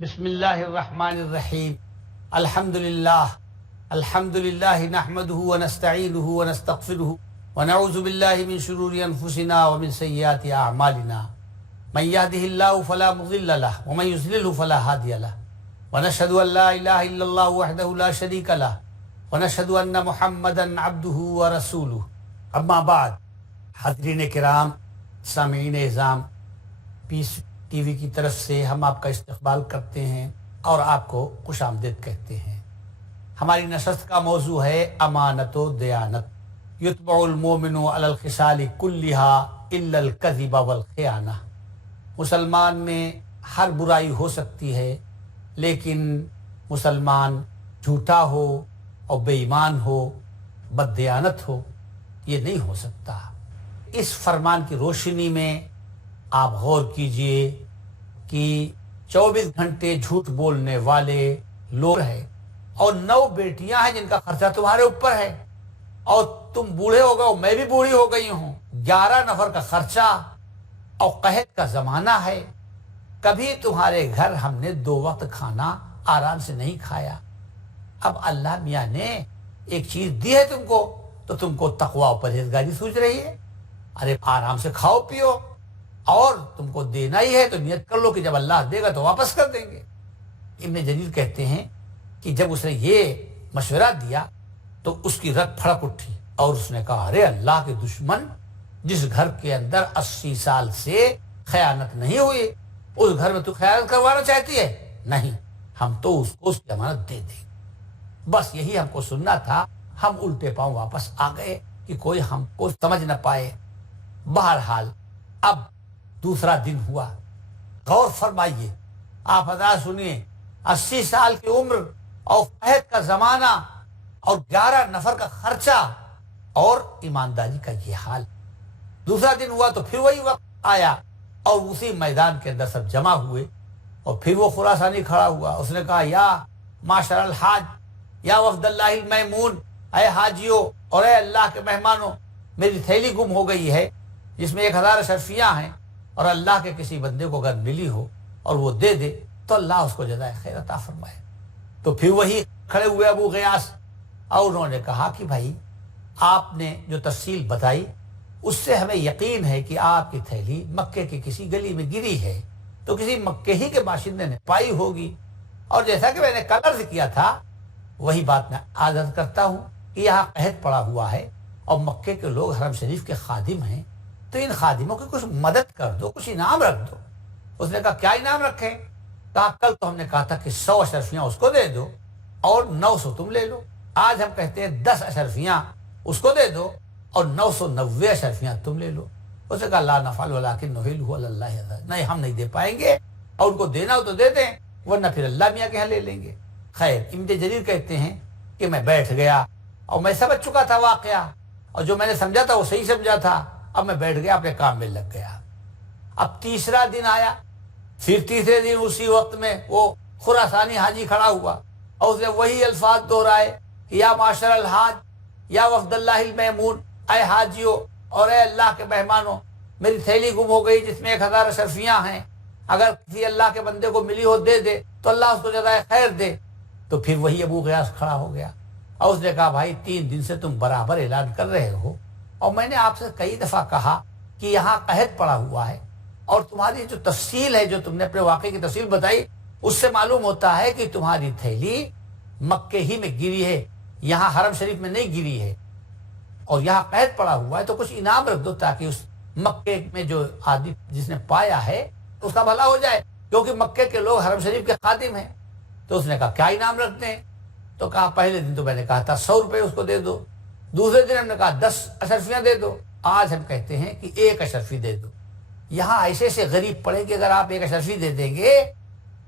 بسم اللہ الرحمن الرحیم الحمدللہ نحمده ونستعینه ونستغفره ونعوذ باللہ من شرور انفسنا ومن سیئات اعمالنا من يهده الله فلا مضل له ومن يضلل فلا هادي له ونشهد ان لا اله الا الله وحده لا شريك له ونشهد ان محمدا عبده ورسوله اما بعد. حاضرین کرام، سامعین اعظام، پیس ٹی وی کی طرف سے ہم آپ کا استقبال کرتے ہیں اور آپ کو خوش آمدید کہتے ہیں. ہماری نشست کا موضوع ہے امانت و دیانت. یتبع المومن علی الخصال کلها الا الکذب والخیانہ. مسلمان میں ہر برائی ہو سکتی ہے، لیکن مسلمان جھوٹا ہو اور بے ایمان ہو، بد دیانت ہو، یہ نہیں ہو سکتا. اس فرمان کی روشنی میں آپ غور کیجئے کہ 24 گھنٹے جھوٹ بولنے والے لوگ ہیں اور 9 بیٹیاں ہیں جن کا خرچہ تمہارے اوپر ہے، اور تم بوڑھے ہو گئے ہو، میں بھی بوڑھی ہو گئی ہوں. 11 نفر کا خرچہ اور قحط کا زمانہ ہے. کبھی تمہارے گھر ہم نے 2 وقت کھانا آرام سے نہیں کھایا. اب اللہ میاں نے ایک چیز دی ہے تم کو، تو تم کو تقوی و پرہیزگاری سوچ رہی ہے. ارے آرام سے کھاؤ پیو، اور تم کو دینا ہی ہے تو نیت کر لو کہ جب اللہ دے گا تو واپس کر دیں گے. ابن جریر کہتے ہیں کہ جب اس نے یہ مشورہ دیا تو اس کی رگ پھڑک اٹھی اور اس نے کہا، ارے اللہ کے دشمن، جس گھر کے اندر 80 سال سے خیانت نہیں ہوئی، اس گھر میں تو خیانت کروانا چاہتی ہے؟ نہیں، ہم تو اس کو اس کی امانت دے دیں. بس یہی ہم کو سننا تھا. ہم الٹے پاؤں واپس آ گئے کہ کوئی ہم کو سمجھ نہ پائے. بہرحال اب دوسرا دن ہوا. غور فرمائیے، آپ حضرات سنیے. 80 سال کی عمر اور قحط کا زمانہ اور 11 نفر کا خرچہ اور ایمانداری کا یہ حال. دوسرا دن ہوا تو پھر وہی وقت آیا اور اسی میدان کے اندر سب جمع ہوئے، اور پھر وہ خراسانی کھڑا ہوا. اس نے کہا، یا معاشر الحاج، یا وفد اللہ المیمون، اے حاجیوں اور اے اللہ کے مہمانوں، میری تھیلی گم ہو گئی ہے جس میں 1000 اشرفیاں ہیں، اور اللہ کے کسی بندے کو اگر ملی ہو اور وہ دے دے تو اللہ اس کو جزائے خیر عطا فرمائے. تو پھر وہی کھڑے ہوئے ابو غیاث، اور انہوں نے کہا کہ بھائی، آپ نے جو تفصیل بتائی اس سے ہمیں یقین ہے کہ آپ کی تھیلی مکے کی کسی گلی میں گری ہے، تو کسی مکے ہی کے باشندے نے پائی ہوگی. اور جیسا کہ میں نے کل عرض کیا تھا، وہی بات میں عادت کرتا ہوں کہ یہاں قحط پڑا ہوا ہے اور مکے کے لوگ حرم شریف کے خادم ہیں، تو ان خادموں کی کچھ مدد کر دو، کچھ انعام رکھ دو. اس نے کہا، کیا انعام رکھیں؟ کہا، کل تو ہم نے کہا تھا کہ 100 اشرفیاں اس کو دے دو اور 900 تم لے لو. آج ہم کہتے ہیں 10 اشرفیاں اس کو دے دو اور 990 اشرفیاں تم لے لو. اس نے کہا، لا نفعل ولکن نحلہ علی اللہ عز. نہیں، ہم نہیں دے پائیں گے، اور ان کو دینا ہو تو دے دیں، ورنہ پھر اللہ میاں کے یہاں لے لیں گے. خیر، ابن جریر کہتے ہیں کہ میں بیٹھ گیا اور میں سمجھ چکا تھا واقعہ، اور جو میں نے سمجھا تھا وہ صحیح سمجھا تھا. اب میں بیٹھ گیا، اپنے کام میں لگ گیا. اب تیسرا دن آیا. پھر تیسرے دن اسی وقت میں وہ خراسانی حاجی کھڑا ہوا اور اس نے وہی الفاظ دہرائے کہ یا معاشر الحاج، یا وفد اللہ المیمون، اے حاجیوں اور اے اللہ کے مہمانوں، میری تھیلی گم ہو گئی جس میں 1000 اشرفیاں ہیں، اگر کسی اللہ کے بندے کو ملی ہو دے دے تو اللہ اس کو جزائے خیر دے. تو پھر وہی ابو غیاث کھڑا ہو گیا اور اس نے کہا، بھائی 3 دن سے تم برابر اعلان کر رہے ہو، اور میں نے آپ سے کئی دفعہ کہا کہ یہاں قحط پڑا ہوا ہے، اور تمہاری جو تفصیل ہے، جو تم نے اپنے واقعے کی تفصیل بتائی، اس سے معلوم ہوتا ہے کہ تمہاری تھیلی مکے ہی میں گری ہے، یہاں حرم شریف میں نہیں گری ہے، اور یہاں قحط پڑا ہوا ہے، تو کچھ انعام رکھ دو تاکہ اس مکے میں جو آدمی جس نے پایا ہے اس کا بھلا ہو جائے، کیونکہ مکے کے لوگ حرم شریف کے خادم ہیں. تو اس نے کہا، کیا انعام رکھتے ہیں؟ تو کہا، پہلے دن تو میں نے کہا تھا 100 روپے اس کو دے دو، دوسرے دن ہم نے کہا 10 اشرفیاں دے دو، آج ہم کہتے ہیں کہ 1 اشرفی دے دو. یہاں ایسے سے غریب پڑے کہ اگر آپ 1 اشرفی دے دیں گے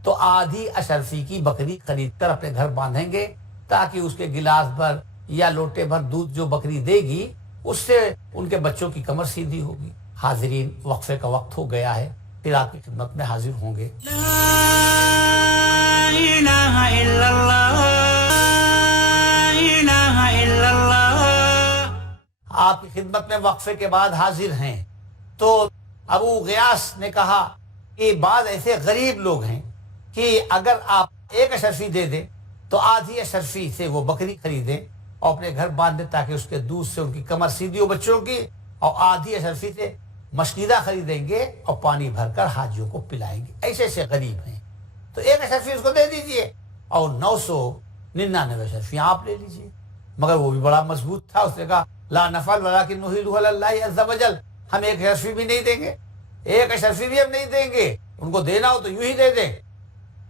تو آدھی اشرفی کی بکری خرید کر اپنے گھر باندھیں گے تاکہ اس کے گلاس بھر یا لوٹے بھر دودھ جو بکری دے گی اس سے ان کے بچوں کی کمر سیدھی ہوگی۔ حاضرین، وقفے کا وقت ہو گیا ہے، پھر آپ کی خدمت میں حاضر ہوں گے۔ لا الہ الا اللہ، لا الہ الا اللہ۔ آپ کی خدمت میں وقفے کے بعد حاضر ہیں۔ تو ابو غیاث نے کہا کہ بعض ایسے غریب لوگ ہیں کہ اگر آپ ایک اشرفی دے دیں تو آدھی اشرفی سے وہ بکری خریدیں اور اپنے گھر باندھ دیں تاکہ اس کے دودھ سے ان کی کمر سیدھی ہو بچوں کی، اور آدھی اشرفی سے مشکیدہ خریدیں گے اور پانی بھر کر حاجیوں کو پلائیں گے۔ ایسے ایسے غریب ہیں، تو ایک اشرفی اس کو دے دیجئے اور 999 اشرفیاں آپ لے لیجئے۔ مگر وہ بھی بڑا مضبوط تھا، اس نے کہا لا نفعل ولکن نحیلہ علی اللہ عز وجل، ہم ایک اشرفی بھی نہیں دیں گے، ایک اشرفی بھی ہم نہیں دیں گے، ان کو دینا ہو تو یوں ہی دے دیں،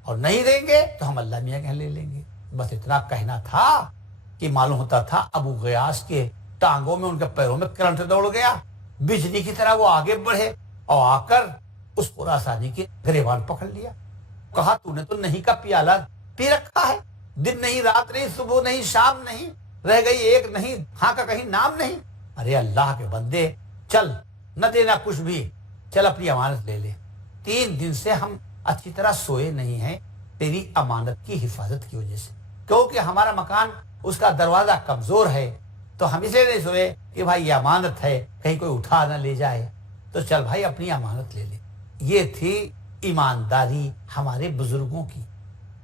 اور نہیں دیں گے تو ہم اللہ میاں کہ لے لیں گے۔ بس اتنا کہنا تھا کہ معلوم ہوتا تھا ابو غیاث کے ٹانگوں میں، ان کے پیروں میں کرنٹ دوڑ گیا، بجلی کی طرح وہ آگے بڑھے اور آ کر اس خراسانی کے گریبان پکڑ لیا۔ کہا تو نے تو نہیں کا پیالہ پی رکھا ہے، دن نہیں رات نہیں، صبح نہیں شام نہیں، رہ گئی ایک نہیں، ہاں کا کہیں نام نہیں۔ ارے اللہ کے بندے، چل نہ دینا کچھ بھی، چل اپنی امانت لے لے، 3 دن سے ہم اچھی طرح سوئے نہیں ہیں تیری امانت کی حفاظت کی وجہ سے، کیونکہ ہمارا مکان اس کا دروازہ کمزور ہے، تو ہم اسے نہیں سوئے کہ بھائی یہ امانت ہے، کہیں کوئی اٹھا نہ لے جائے، تو چل بھائی اپنی امانت لے لے۔ یہ تھی ایمانداری ہمارے بزرگوں کی،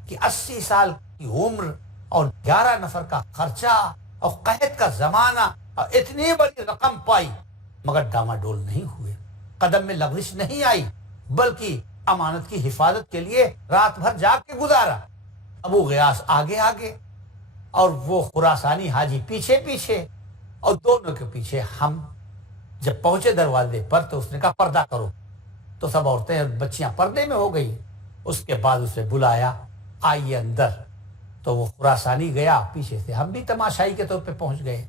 کہ 80 سال کی عمر اور 11 نفر کا خرچہ اور قحط کا زمانہ اور اتنی بڑی رقم پائی، مگر ڈاماڈول نہیں ہوئے، قدم میں لغزش نہیں آئی، بلکہ امانت کی حفاظت کے لیے رات بھر جاگ کے گزارا۔ ابو غیاث آگے آگے اور وہ خراسانی حاجی پیچھے پیچھے، اور دونوں کے پیچھے ہم۔ جب پہنچے دروازے پر تو اس نے کہا پردہ کرو، تو سب عورتیں اور بچیاں پردے میں ہو گئی۔ اس کے بعد اسے بلایا، آئیے اندر، تو وہ خراسانی گیا پیچھے سے، ہم بھی تماشائی کے طور پہ پہنچ گئے۔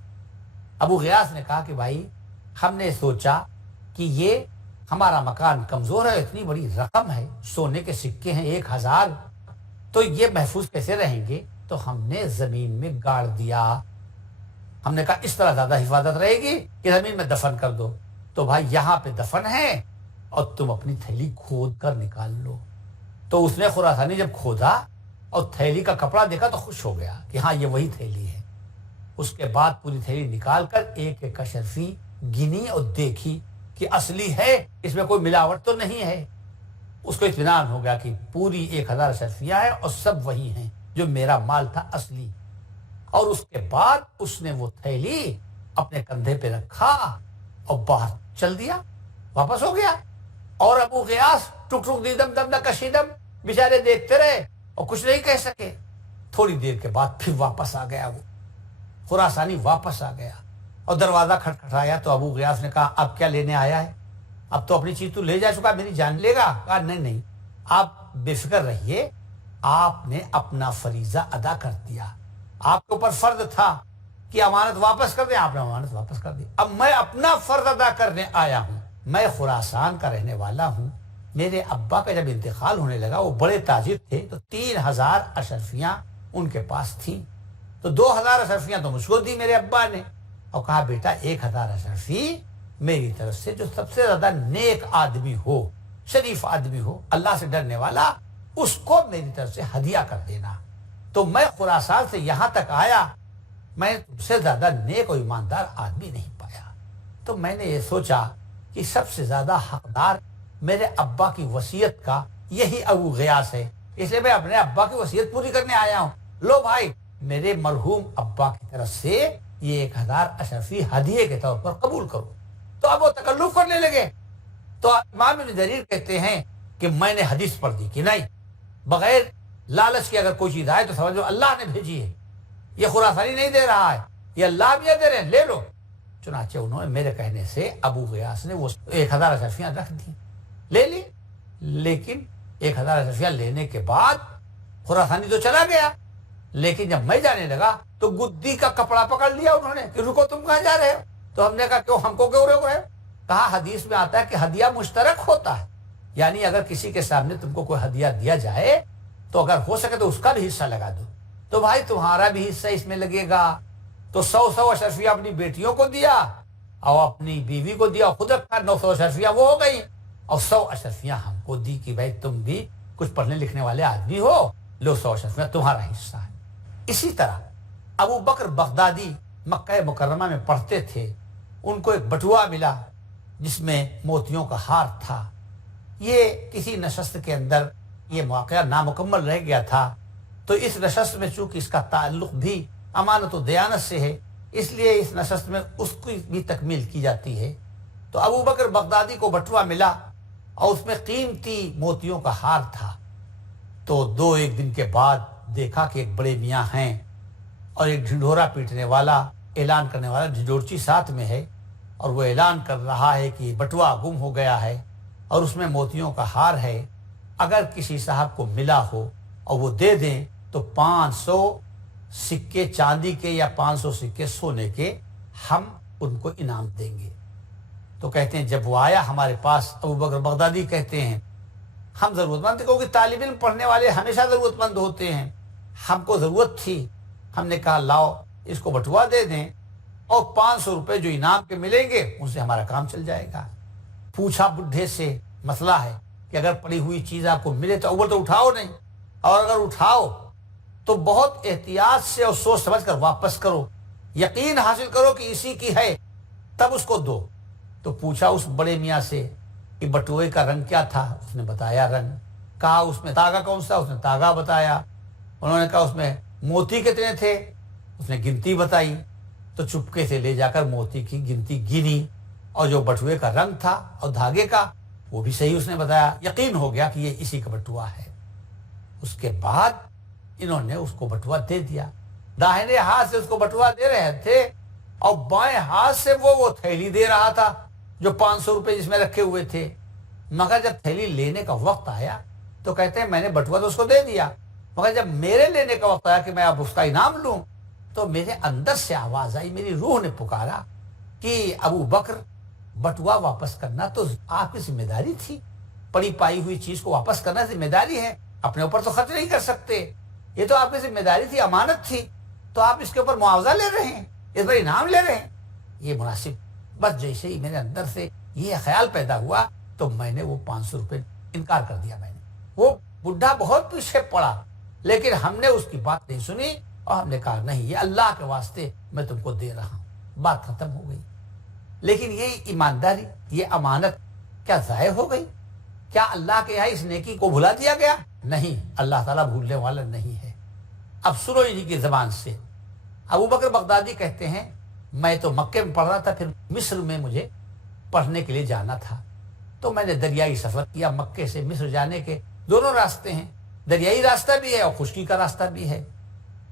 ابو غیاث نے کہا کہ بھائی ہم نے سوچا کہ یہ ہمارا مکان کمزور ہے، اتنی بڑی رقم ہے، سونے کے سکے ہیں 1000، تو یہ محفوظ کیسے رہیں گے؟ تو ہم نے زمین میں گاڑ دیا۔ ہم نے کہا اس طرح زیادہ حفاظت رہے گی کہ زمین میں دفن کر دو، تو بھائی یہاں پہ دفن ہے اور تم اپنی تھیلی کھود کر نکال لو۔ تو اس نے خراسانی جب کھودا اور تھیلی کا کپڑا دیکھا تو خوش ہو گیا کہ ہاں یہ وہی تھیلی ہے۔ اس کے بعد پوری تھیلی نکال کر ایک ایک اشرفی گنی اور دیکھی کہ اصلی ہے، اس میں کوئی ملاوٹ تو نہیں ہے۔ اس کو اطمینان ہو گیا کہ پوری 1000 اشرفیاں ہیں اور سب وہی ہیں جو میرا مال تھا اصلی۔ اور اس کے بعد اس نے وہ تھیلی اپنے کندھے پہ رکھا اور باہر چل دیا، واپس ہو گیا۔ اور ابو غیاث ٹک ٹک دیدم دم نہ کشیدم، بیچارے دیکھتے رہے اور کچھ نہیں کہہ سکے۔ تھوڑی دیر کے بعد پھر واپس آ گیا، وہ خراسانی واپس آ گیا اور دروازہ کھٹکھٹایا تو ابو غیاث نے کہا اب کیا لینے آیا ہے؟ اب تو اپنی چیز تو لے جا چکا، میری جان لے گا؟ کہا نہیں، آپ بے فکر رہیے، آپ نے اپنا فریضہ ادا کر دیا، آپ کے اوپر فرض تھا کہ امانت واپس کر دیں، آپ نے امانت واپس کر دی۔ اب میں اپنا فرض ادا کرنے آیا ہوں، میں خراسان کا رہنے والا ہوں۔ میرے ابا کا جب انتقال ہونے لگا، وہ بڑے تاجر تھے، تو 3000 اشرفیاں ان کے پاس تھیں، تو 2000 اشرفیاں تو مجھ کو دی میرے ابا نے، اور کہا بیٹا 1000 اشرفی میری طرف سے جو سب سے زیادہ نیک آدمی ہو، شریف آدمی ہو، اللہ سے ڈرنے والا، اس کو میری طرف سے ہدیہ کر دینا۔ تو میں خراسان سے یہاں تک آیا، میں تم سے زیادہ نیک اور ایماندار آدمی نہیں پایا، تو میں نے یہ سوچا کہ سب سے زیادہ حقدار میرے ابا کی وصیت کا یہی ابو غیاث ہے، اس لیے میں اپنے ابا کی وصیت پوری کرنے آیا ہوں۔ لو بھائی، میرے مرحوم ابا کی طرف سے یہ 1000 اشرفی ہدیے کے طور پر قبول کرو۔ تو اب وہ تکلف کرنے لگے، تو امام ابن جریر کہتے ہیں کہ میں نے حدیث پڑھ دی کہ نہیں، بغیر لالچ کے اگر کوئی چیز آئے تو سمجھو اللہ نے بھیجی ہے، یہ خراسانی نہیں دے رہا ہے، یہ اللہ بھی دے رہے ہیں، لے لو۔ چنانچہ انہوں نے میرے کہنے سے ابو غیاث نے وہ 1000 اشرفیاں رکھ دی، لے لی۔ لیکن 1000 اشرفیاں لینے کے بعد خراسانی تو چلا گیا، لیکن جب میں جانے لگا تو گدی کا کپڑا پکڑ لیا انہوں نے کہ رکو، تم کہاں جا رہے ہو؟ تو ہم نے کہا کیوں، ہم کو کیوں روک رہے ہو؟ کہا حدیث میں آتا ہے کہ ہدیہ مشترک ہوتا ہے، یعنی اگر کسی کے سامنے تم کو کوئی ہدیہ دیا جائے تو اگر ہو سکے تو اس کا بھی حصہ لگا دو. تو بھائی تمہارا بھی حصہ اس میں لگے گا. تو 100 اشرفیہ اپنی بیٹیوں کو دیا اور اپنی بیوی کو دیا, خود اپنا 900 اشرفیہ وہ ہو گئی, اور 100 اشرفیہ ہم کو دی کہ بھائی تم بھی کچھ پڑھنے لکھنے والے آدمی ہو, لو 100 اشرفیہ تمہارا حصہ ہے. اسی طرح ابو بکر بغدادی مکہ مکرمہ میں پڑھتے تھے, ان کو ایک بٹوا ملا جس میں موتیوں کا ہار تھا. یہ کسی نشست کے اندر یہ واقعہ نامکمل رہ گیا تھا, تو اس نشست میں چونکہ اس کا تعلق بھی امانت و دیانت سے ہے, اس لیے اس نشست میں اس کی بھی تکمیل کی جاتی ہے. تو ابو بکر بغدادی کو بٹوا ملا اور اس میں قیمتی موتیوں کا ہار تھا. تو ایک دن کے بعد دیکھا کہ ایک بڑے میاں ہیں اور ایک ڈھنڈورا پیٹنے والا, اعلان کرنے والا ڈھنڈورچی ساتھ میں ہے, اور وہ اعلان کر رہا ہے کہ بٹوا گم ہو گیا ہے اور اس میں موتیوں کا ہار ہے, اگر کسی صاحب کو ملا ہو اور وہ دے دیں تو 500 سکے چاندی کے یا 500 سکے سونے کے ہم ان کو انعام دیں گے. تو کہتے ہیں جب وہ آیا ہمارے پاس, ابو بکر بغدادی کہتے ہیں ہم ضرورت مند تھے, کیونکہ طالب علم پڑھنے والے ہمیشہ ضرورت مند ہوتے ہیں, ہم کو ضرورت تھی. ہم نے کہا لاؤ اس کو بٹوا دے دیں اور 500 روپے جو انعام کے ملیں گے ان سے ہمارا کام چل جائے گا. پوچھا بڈھے سے, مسئلہ ہے کہ اگر پڑی ہوئی چیز آپ کو ملے تو اول تو اٹھاؤ نہیں, اور اگر اٹھاؤ تو بہت احتیاط سے اور سوچ سمجھ کر واپس کرو, یقین حاصل کرو کہ اسی کی ہے تب اس کو دو. تو پوچھا اس بڑے میاں سے کہ بٹوئے کا رنگ کیا تھا, اس نے بتایا رنگ. کہا اس میں تاگا کون سا, اس نے تاگا بتایا. انہوں نے کہا اس میں موتی کتنے تھے, اس نے گنتی بتائی. تو چپکے سے لے جا کر موتی کی گنتی گنی, اور جو بٹوئے کا رنگ تھا اور دھاگے کا وہ بھی صحیح اس نے بتایا. یقین ہو گیا کہ یہ اسی کا بٹوا ہے. اس کے بعد انہوں نے اس کو بٹوا دے دیا. داہنے ہاتھ سے اس کو بٹوا دے رہے تھے اور بائیں ہاتھ سے وہ تھیلی دے رہا تھا جو 500 روپے جس میں رکھے ہوئے تھے. مگر جب تھیلی لینے کا وقت آیا تو کہتے ہیں میں نے بٹوا تو اس کو دے دیا, مگر جب میرے لینے کا وقت آیا کہ میں اب اس کا انعام لوں تو میرے اندر سے آواز آئی, میری روح نے پکارا کہ ابو بکر بٹوا واپس کرنا تو آپ کی ذمہ داری تھی, پڑی پائی ہوئی چیز کو واپس کرنا ذمہ داری ہے, اپنے اوپر تو خرچ نہیں کر سکتے, یہ تو آپ کی ذمہ داری تھی, امانت تھی, تو آپ اس کے اوپر معاوضہ لے رہے ہیں, اس پر انعام لے رہے ہیں, یہ مناسب. بس جیسے ہی میرے اندر سے یہ خیال پیدا ہوا تو میں نے وہ 500 روپے انکار کر دیا. میں نے, وہ بڈھا بہت پیچھے پڑا لیکن ہم نے اس کی بات نہیں سنی اور ہم نے کہا نہیں یہ اللہ کے واسطے میں تم کو دے رہا ہوں, بات ختم ہو گئی. لیکن یہ ایمانداری, یہ امانت کیا ضائع ہو گئی؟ کیا اللہ کے یہاں اس نیکی کو بھلا دیا گیا؟ نہیں, اللہ تعالیٰ بھولنے والا نہیں ہے. اب سنو انہی کی زبان سے. ابو بکر بغدادی کہتے ہیں میں تو مکے میں پڑھ رہا تھا, پھر مصر میں مجھے پڑھنے کے لیے جانا تھا, تو میں نے دریائی سفر کیا. مکے سے مصر جانے کے دونوں راستے ہیں, دریائی راستہ بھی ہے اور خشکی کا راستہ بھی ہے.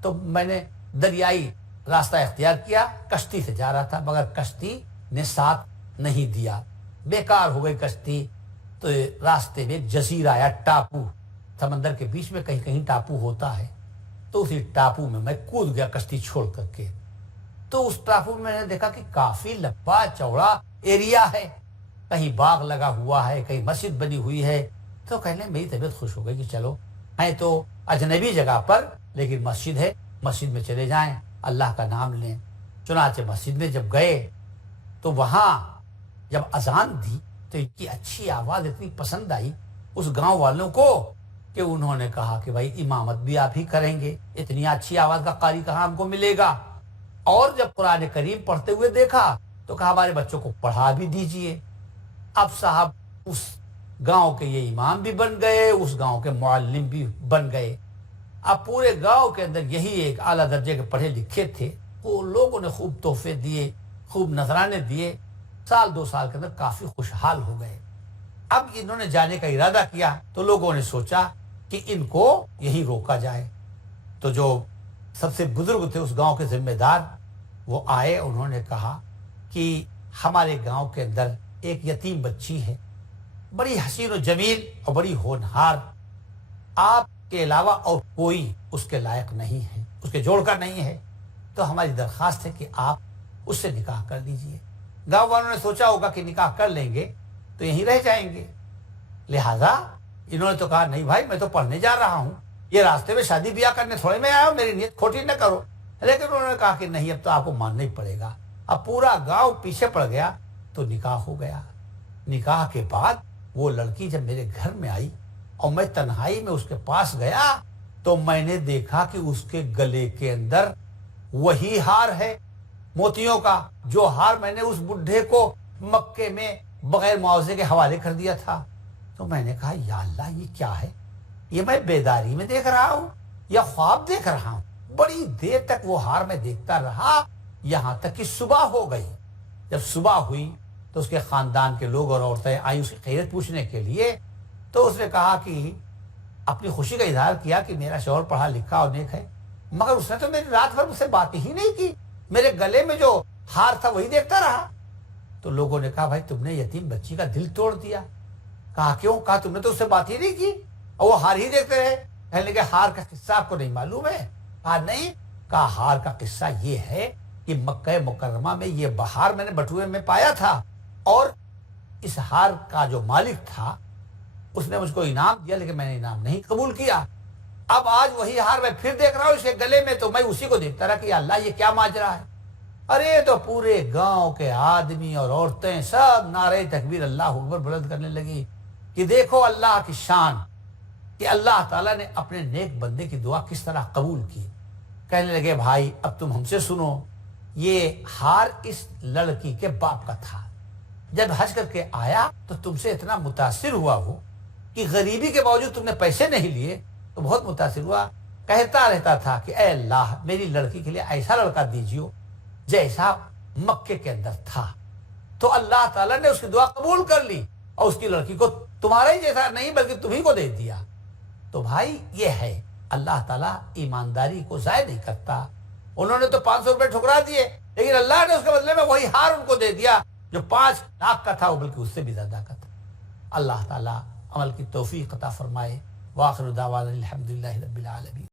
تو میں نے دریائی راستہ اختیار کیا, کشتی سے جا رہا تھا, مگر کشتی نے ساتھ نہیں دیا, بیکار ہو گئی کشتی. تو راستے میں ایک جزیرہ آیا, ٹاپو, سمندر کے بیچ میں کہیں کہیں ٹاپو ہوتا ہے. تو اسی ٹاپو میں کود گیا کشتی چھوڑ کر کے. تو اس ٹاپو میں نے دیکھا کہ کافی لمبا چوڑا ایریا ہے, کہیں باغ لگا ہوا ہے, کہیں مسجد بنی ہوئی ہے. تو کہنے میری طبیعت خوش ہو گئی کہ چلو ہیں تو اجنبی جگہ پر لیکن مسجد ہے, مسجد میں چلے جائیں, اللہ کا نام لیں. چنانچہ مسجد میں جب گئے تو وہاں جب اذان دی تو ان کی اچھی آواز اتنی پسند آئی اس گاؤں والوں کو کہ انہوں نے کہا کہ بھائی امامت بھی آپ ہی کریں گے, اتنی اچھی آواز کا قاری کہاں ہم کو ملے گا. اور جب قرآن کریم پڑھتے ہوئے دیکھا تو کہا ہمارے بچوں کو پڑھا بھی دیجئے. اب صاحب اس گاؤں کے یہ امام بھی بن گئے, اس گاؤں کے معلم بھی بن گئے. اب پورے گاؤں کے اندر یہی ایک اعلیٰ درجے کے پڑھے لکھے تھے, وہ لوگوں نے خوب تحفے دیے, خوب نذرانے دیے. سال 2 سال کے اندر کافی خوشحال ہو گئے. اب انہوں نے جانے کا ارادہ کیا تو لوگوں نے سوچا کہ ان کو یہی روکا جائے. تو جو سب سے بزرگ تھے اس گاؤں کے ذمہ دار وہ آئے, انہوں نے کہا کہ ہمارے گاؤں کے اندر ایک یتیم بچی ہے, بڑی حسین و جمیل اور بڑی ہونہار, آپ کے علاوہ اور کوئی اس کے لائق نہیں ہے, اس کے جوڑ کر نہیں ہے. تو ہماری درخواست ہے کہ آپ اس سے نکاح کر لیجئے. گاؤں والوں نے سوچا ہوگا کہ نکاح کر لیں گے تو یہیں رہ جائیں گے, لہذا انہوں نے تو کہا نہیں بھائی میں تو پڑھنے جا رہا ہوں, یہ راستے میں شادی بیاہ کرنے تھوڑے میں آیا ہوں، میری نیت کھوٹی نہ کرو. لیکن انہوں نے کہا کہ نہیں، اب تو آپ کو ماننا ہی پڑے گا. اب پورا گاؤں پیچھے پڑ گیا تو نکاح ہو گیا. نکاح کے بعد وہ لڑکی جب میرے گھر میں آئی اور میں تنہائی میں اس کے پاس گیا تو میں نے دیکھا کہ اس کے گلے کے اندر وہی ہار ہے موتیوں کا، جو ہار میں نے اس بڈھے کو مکے میں بغیر معاوضے کے حوالے کر دیا تھا. تو میں نے کہا یا اللہ یہ کیا ہے؟ یہ میں بیداری میں دیکھ رہا ہوں یا خواب دیکھ رہا ہوں؟ بڑی دیر تک وہ ہار میں دیکھتا رہا، یہاں تک کہ صبح ہو گئی. جب صبح ہوئی تو اس کے خاندان کے لوگ اور عورتیں آئیں اس کی خیریت پوچھنے کے لیے. تو اس نے کہا کہ اپنی خوشی کا اظہار کیا کہ میرا شوہر پڑھا لکھا اور نیک ہے، مگر اس نے تو میری رات بھر مجھ سے بات ہی نہیں کی، میرے گلے میں جو ہار تھا وہی دیکھتا رہا. تو لوگوں نے کہا بھائی تم نے یتیم بچی کا دل توڑ دیا. کہا کیوں؟ کہا تم نے تو اس سے بات ہی نہیں کی اور وہ ہار ہی دیکھتے رہے. کہنے لگے ہار کا قصہ آپ کو نہیں معلوم ہے؟ کہا نہیں. کہا ہار کا قصہ یہ ہے کہ مکہ مکرمہ میں یہ بہار میں نے بٹوے میں پایا تھا اور اس ہار کا جو مالک تھا اس نے مجھ کو انعام دیا، لیکن میں نے انعام نہیں قبول کیا. اب آج وہی ہار میں پھر دیکھ رہا ہوں اس کے گلے میں، تو میں اسی کو دیکھتا رہا کہ یا اللہ یہ کیا ماجرا ہے. ارے تو پورے گاؤں کے آدمی اور عورتیں سب نعرہ تکبیر اللہ اکبر بلند کرنے لگی کہ دیکھو اللہ کی شان کہ اللہ تعالیٰ نے اپنے نیک بندے کی دعا کس طرح قبول کی. کہنے لگے بھائی اب تم ہم سے سنو، یہ ہار اس لڑکی کے باپ کا تھا. جب حج کر کے آیا تو تم سے اتنا متاثر ہوا ہو کہ غریبی کے باوجود تم نے پیسے نہیں لیے تو بہت متاثر ہوا. کہتا رہتا تھا کہ اے اللہ میری لڑکی کے لیے ایسا لڑکا دیجیے جیسا مکے کے اندر تھا. تو اللہ تعالیٰ نے اس کی دعا قبول کر لی اور اس کی لڑکی کو تمہارا ہی جیسا نہیں بلکہ تمہیں کو دے دیا. تو بھائی یہ ہے اللہ تعالیٰ ایمانداری کو ضائع نہیں کرتا. انہوں نے تو 500 روپے ٹھکرا دیے، لیکن اللہ نے اس کے بدلے میں وہی ہار ان کو دے دیا جو 5 لاکھ کا تھا، وہ بلکہ اس سے بھی زیادہ کا تھا. اللہ تعالیٰ عمل کی توفیق عطا فرمائے. وآخر دعوانا الحمدللہ رب العالمین.